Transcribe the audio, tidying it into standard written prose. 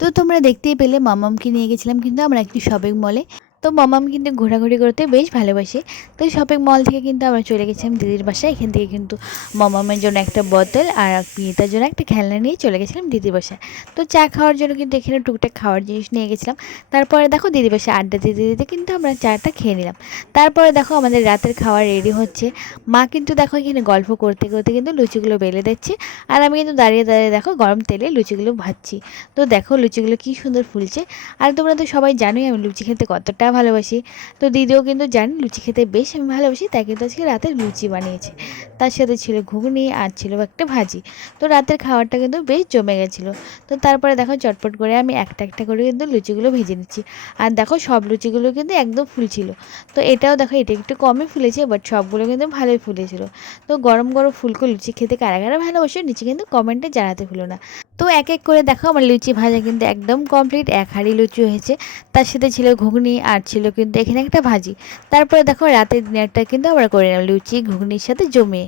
তো তোমরা দেখতেই পেলে মামামকে নিয়ে গেছিলাম কিন্তু আমরা একটি শপিং মলে। তো মামাম কিন্তু ঘোরাঘুরি করতে বেশ ভালোবাসে। তো শপিং মল থেকে কিন্তু আমরা চলে গেছিলাম দিদির বাসায়। এখান থেকে কিন্তু মামামের জন্য একটা বোতল আর পিতার জন্য একটা খেলনা নিয়ে চলে গেছিলাম দিদির বাসায়। তো চা খাওয়ার জন্য কিন্তু এখানে টুকটাক খাওয়ার জিনিস নিয়ে গেছিলাম। তারপরে দেখো দিদির বাসায় আড্ডা দিতে দিতে কিন্তু আমরা চাটা খেয়ে নিলাম। তারপরে দেখো আমাদের রাতের খাওয়ার রেডি হচ্ছে। মা কিন্তু দেখো এখানে গল্প করতে করতে কিন্তু লুচিগুলো বেলে দিচ্ছে। আর আমি কিন্তু দাঁড়িয়ে দাঁড়িয়ে দেখো গরম তেলে লুচিগুলো ভাজছি। তো দেখো লুচিগুলো কী সুন্দর ফুলছে। আর তোমরা তো সবাই জানোই আমি লুচি খেতে কতটা ভালোবাসি। তো দিদিও কিন্তু জানি লুচি খেতে বেশ আমি ভালোবাসি, তাই কিন্তু আজকে রাতে লুচি বানিয়েছে। তার সাথে ছিল ঘুগনি আর ছিল একটা ভাজি। তো রাতের খাবারটা কিন্তু বেশ জমে গেছিলো। তো তারপরে দেখো চটপট করে আমি একটা একটা করে কিন্তু লুচিগুলো ভেজে নিচ্ছি। আর দেখো সব লুচিগুলো কিন্তু একদম ফুলছিল। তো এটাও দেখো এটা একটু কমই ফুলেছে, বাট সবগুলো কিন্তু ভালোই ফুলেছিল। তো গরম গরম ফুলকো লুচি খেতে কারা কারা ভালোবাসো নিচে কিন্তু কমেন্টে জানাতে ভুলো না। তো এক এক করে দেখো আমার লুচি ভাজা কিন্তু একদম কমপ্লিট, এক হাঁড়ি লুচি হয়েছে। তার সাথে ছিল ঘুগনি আর ছিল কিন্তু এখানে একটা ভাজি। তারপরে দেখো রাতের ডিনারটা কিন্তু আমরা করে নিলাম লুচি ঘুগনির সাথে জমিয়ে।